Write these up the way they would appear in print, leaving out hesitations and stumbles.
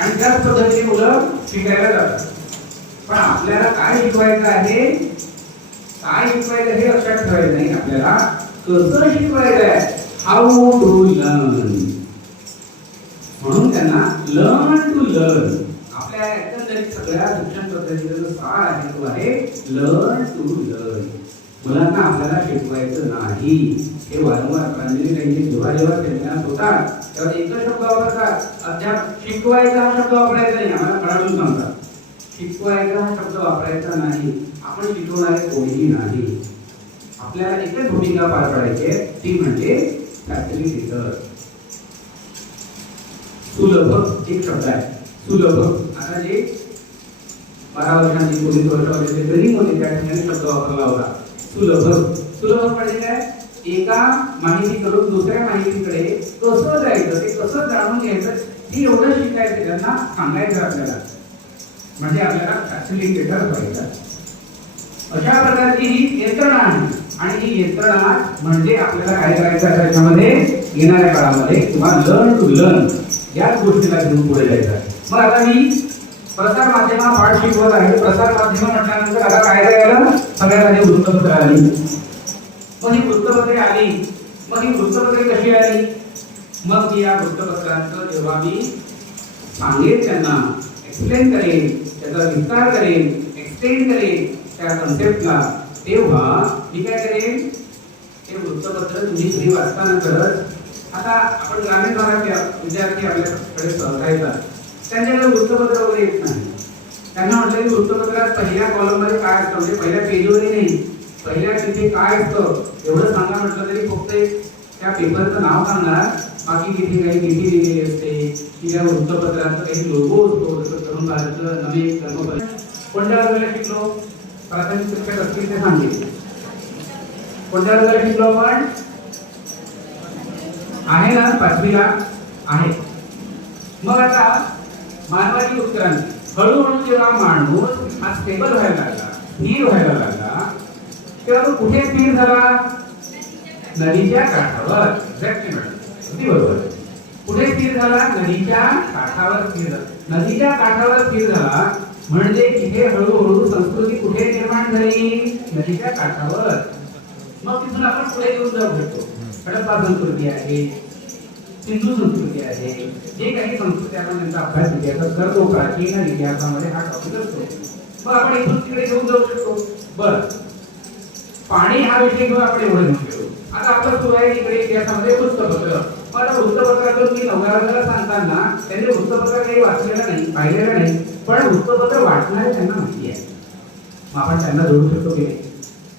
आणि त्याच पद्धतीने मुलं शिकायला जातात. पण आपल्याला काय शिकवायचं आहे, काय शिकवायचं हे लक्षात ठेवायचं नाही. आपल्याला कसं शिकवायचं आहे, हाऊ टू लर्न. म्हणून त्यांना लर्न टू लर्न. आपल्या एकंदरीत सगळ्या शिक्षण पद्धतीचा सार आहे तो आहे लर्न टू लर्न. मुलांना आपल्याला शिकवायचं नाही. हे वारंवार प्रांजली त्यांची जेव्हा जेव्हा सेमिनार होतात तेव्हा एकच शब्द वापरतात, अध्याप शिकवायचा हा शब्द वापरायचा नाही. आम्हाला कळावून सांगतात शिकवायचा हा शब्द वापरायचा नाही. आपण शिकवणारे कोणीही नाही. आपल्याला एकच भूमिका पार पाडायची आहे, ती म्हणजे फॅसिलिटेटर. सुलभ एक शब्द आहे, सुलभ. आता जे 12 वर्षांची 19 वर्षांचे ट्रेनिंग होते त्या ठिकाणी शब्द वापरला होता सुलभ. सुलभ म्हणजे काय, एका माहितीकडून दुसऱ्या माहितीकडे कसं जायचं, ते कसं जाणून घ्यायचं, हे एवढं शिकायचं, त्यांना सांगायचं आपल्याला. म्हणजे आपल्याला फॅसिलिटेटर व्हायचं. अशा प्रकारची ही यंत्रणा आहे. आणि ही यंत्रणा म्हणजे आपल्याला काय करायचं आहे त्याच्यामध्ये येणाऱ्या काळामध्ये किंवा लर्न टू लर्न याच गोष्टीला घेऊन पुढे जायचं आहे. मग आता मी प्रसार माध्यमा पाठ शिकवत आहे. प्रसार माध्यम म्हटल्यानंतर आता काय करायला, सगळ्यात आधी वृत्तपत्र आली. मग ही वृत्तपत्रे आली. मग ही वृत्तपत्रे कशी आली, मग या वृत्तपत्रांचं जेव्हा मी सांगेन, त्यांना एक्सप्लेन करेन, त्याचा विस्तार करेन, एक्सटेंड करेन त्या कन्सेप्टला, तेव्हा मी काय करेन, हे वृत्तपत्र तुम्ही घरी वाचताना करत. आता आपण ग्रामीण भागातले विद्यार्थी आपल्याकडे सहसा येतात, त्यांच्याकडे वृत्तपत्र वगैरे येत नाही. त्यांना म्हटलं की वृत्तपत्रात पहिल्या कॉलममध्ये काय असतं, म्हणजे पहिल्या पेजवर नाही, पहिल्या तिथे काय असतं एवढं सांगा म्हटलं तरी फक्त त्या पेपरचं नाव सांगणार. बाकी तिथे काही तिथे लिहिलेली असते की त्या वृत्तपत्राचा काही लोगो असतो. जसं तरुण भारतचं नवे कर्मपरिषद कोणत्या वर्गाला शिकलो, प्राथमिक शिक्षक असतील ते सांगेल. कोणत्या वर्गाला शिकलो आपण, आहे ना, 5वीला आहे. मग आता मानवाची उत्क्रांती, हळूहळू जेव्हा माणूस हा स्टेबल व्हायला लागला, स्थिर व्हायला लागला, तेव्हा तो कुठे स्थिर झाला, नदीच्या काठावर. एक्झॅक्टली मॅडम, अगदी बरोबर. कुठे स्थिर झाला, नदीच्या काठावर स्थिर झाला. नदीच्या काठावर स्थिर झाला म्हणजे तिथे हळूहळू संस्कृती कुठे निर्माण झाली, नदीच्या काठावर. मग तिथून आपण पुढे घेऊन जाऊ शकतो. हडप्पा संस्कृती आहे, सिंधू संस्कृती आहे, जे काही संस्कृती आपण त्यांचा अभ्यास इतिहासात करतो, प्राचीन इतिहासामध्ये हा टॉपिक असतो. मग आपण इथून तिकडे घेऊन जाऊ शकतो. बरं, पाणी हा विषय घेऊन आपण एवढं घेऊन गेलो. आता आपलं सुरू आहे इकडे इतिहासामध्ये वृत्तपत्र. मग आता वृत्तपत्रातून मी 9व्या वर्गाला सांगताना त्यांनी वृत्तपत्र काही वाचलेलं नाही, पाहिलेलं नाही, पण वृत्तपत्र वाचणारे त्यांना माहिती आहे. मग आपण त्यांना जोडू शकतो की नाही.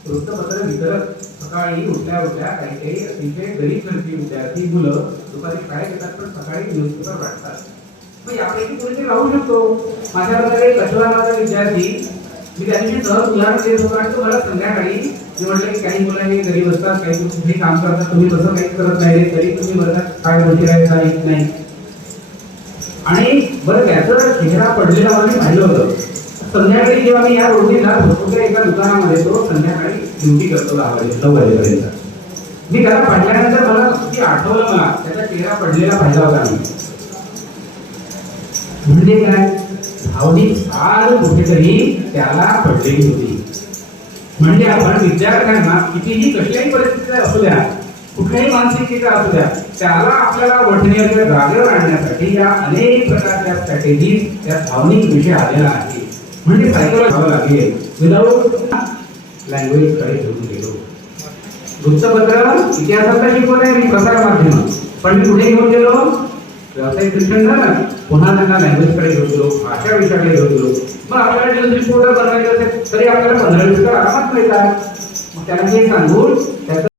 वृत्तपत्र वितरक सकाळी उठल्या काही काही अतिशय गरीब घरची विद्यार्थी मुलं दुपारी शाळेत येतात पण सकाळी न्यूजपेपर वाचतात. मग यापैकी कोणीतरी राहू शकतो. माझ्या वर्गात कचरा माझा विद्यार्थी, मी त्या दिवशी सहज उदाहरण देत होतो आणि तो मला संध्याकाळी मी म्हटलं की काही मुलं हे गरीब असतात, काही तुम्ही काम करतात, तुम्ही तसं काहीच करत नाही, तरी तुम्ही वर्गात काय बसले राहायचा येत नाही. आणि बरं त्याचा चेहरा पडलेला मला मी पाहिलं होतं. संध्याकाळी जेव्हा मी या रोडने जात होतो त्या एका दुकानामध्ये तो संध्याकाळी ड्युटी करतो 9 वाजेपर्यंत. मी त्याला पाहिल्यानंतर मला किती आठवलं, मला त्याचा चेहरा पडलेला पाहिला होता मी. म्हणजे काय, भावनिक सार कुठेतरी त्याला पडलेली होती. म्हणजे आपण विद्यार्थ्यांना कितीही कसल्याही परिस्थितीत असू द्या, कुठल्याही मानसिकतेचा असू द्या, त्याला आपल्याला वठण्याच्या जागेवर आणण्यासाठी या अनेक प्रकारच्या स्ट्रॅटेजीज, या भावनिक विषय आलेला आहे. म्हणजे सायकोलॉजी व्हावं लागेल. विदाऊट लँग्वेज कडे घेऊन गेलो. वृत्तपत्र इतिहासाचा शिकवत आहे मी, प्रसार माध्यम, पण मी कुठे घेऊन गेलो, व्यावसायिक शिक्षण झालं, पुन्हा त्यांना लँग्वेज कडे घेऊन गेलो, भाषा विषयाकडे घेऊन गेलो. मग आपल्याला न्यूज रिपोर्टर बनवायचं असेल तरी आपल्याला 15-20 आरामात मिळतात. मग त्यांना हे सांगून